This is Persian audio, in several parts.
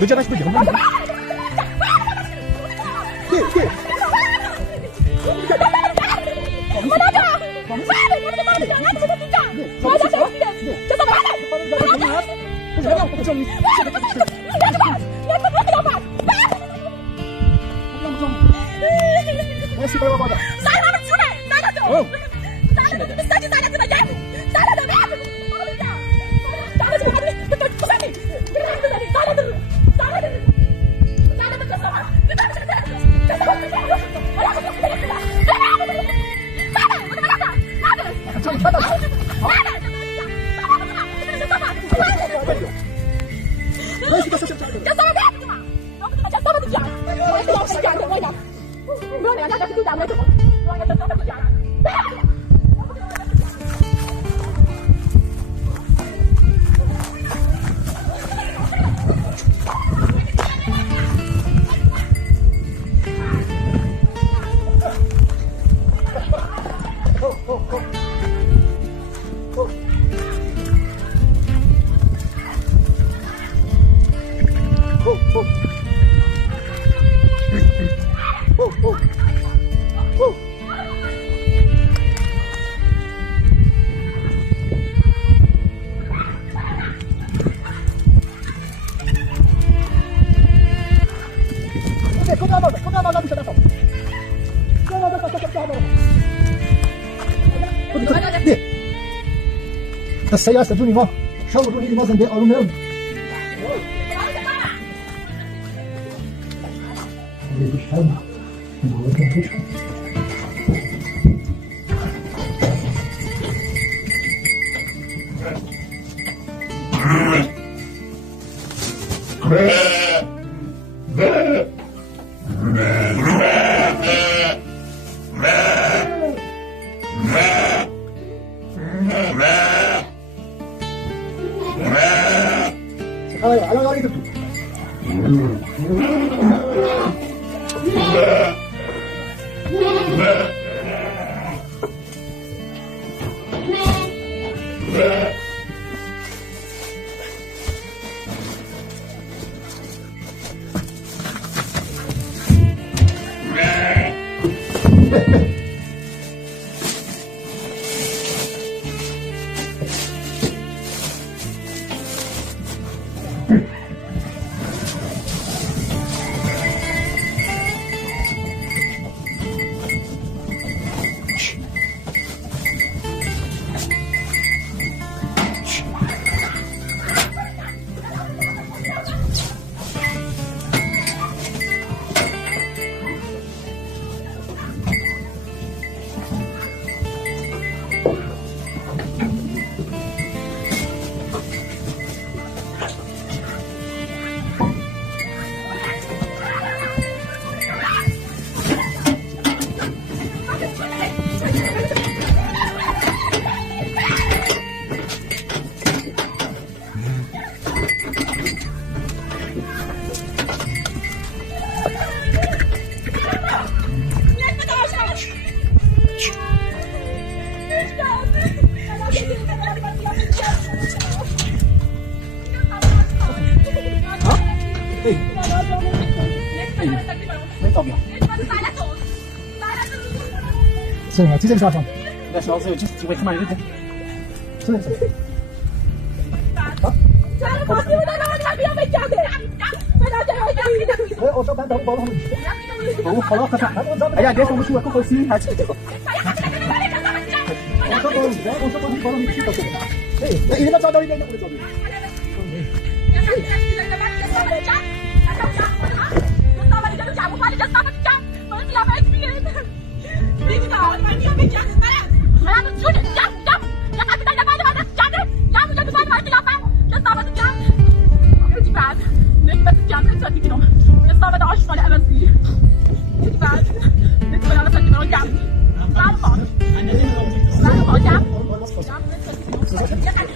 Wycierasz będzie. السيارة استدوني ما شاوروا لي ما زندي أرومهم是啊，就这个地方。那小子有机会他妈有点。是。好。我上班等我好。好了，快上。哎呀，别说我说，不好心还吃这个。我说你帮你吃的。哎，那你们找到一点就不能找到。Jangan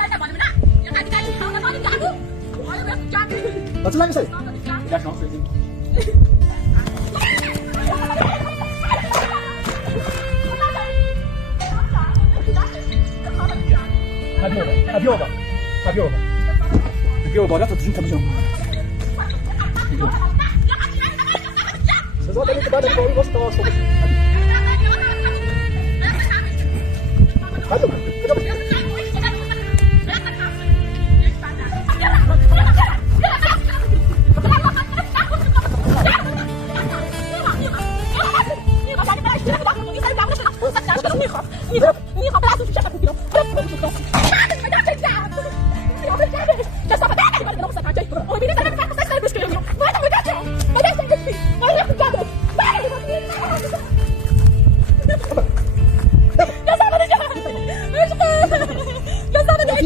Abbiamo guardato tutta bisogno. Se so che vado poi lo sto.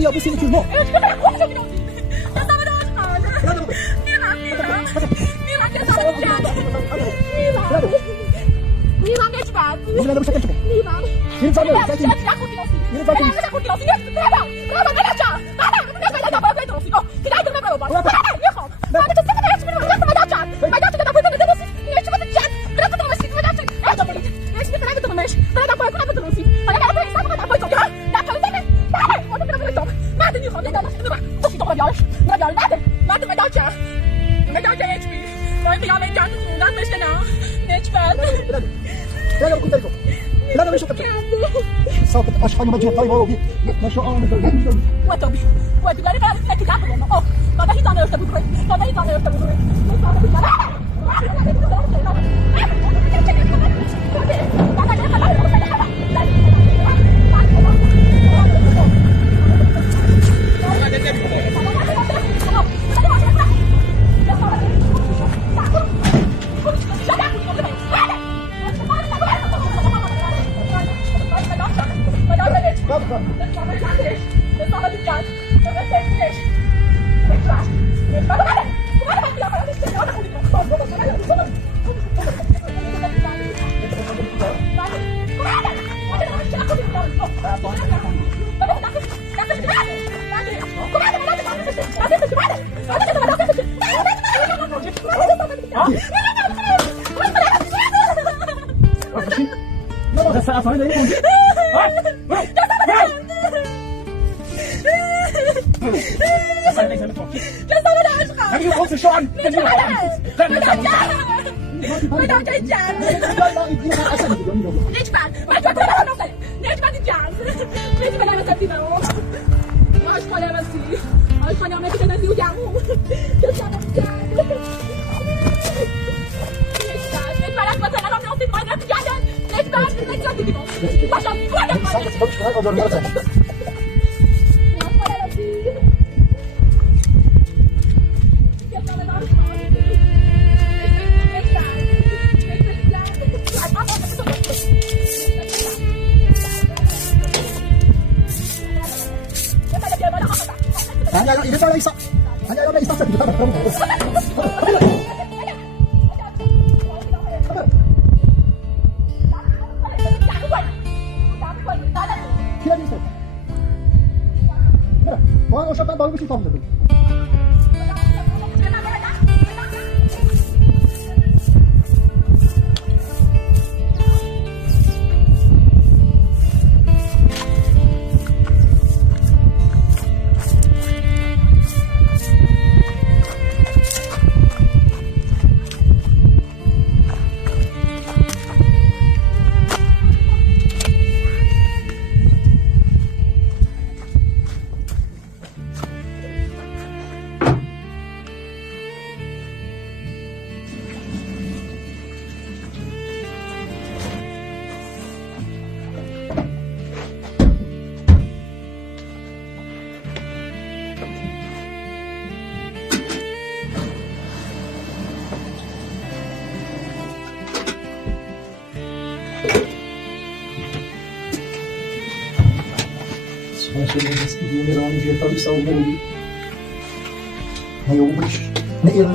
Ja, wir sind noch. أشحال ما جاء طيب والله ما شاء الله وتوبي وتبارك الله فيك كابو أو ما هي تاني يرتبط بره ما هي تاني يرتبط بره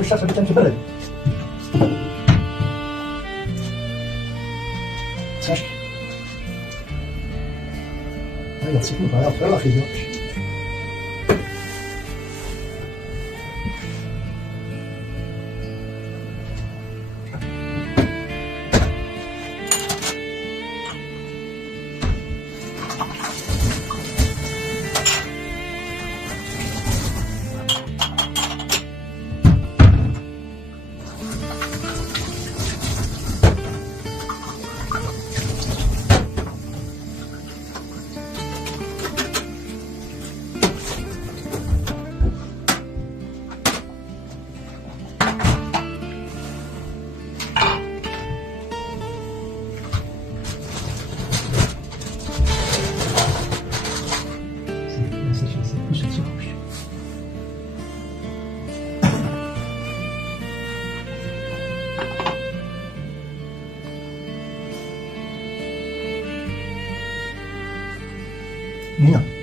مش عشان كان في بلد صح هيا تسيبوا هيا يلا خذوا میام.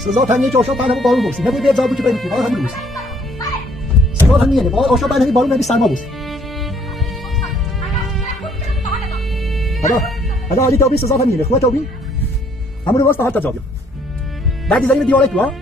سزاتن یه آشاب برنامه بارون بوسی نبود بیاد زابو که بریم تو همین روز سزاتن میگه با آشاب برنامه بارون نبی سرما بوسی حالا علی توبی سزاتن میگه خوبه توبی همون واسه حالت جابیا بعد زنیم دیوالت وا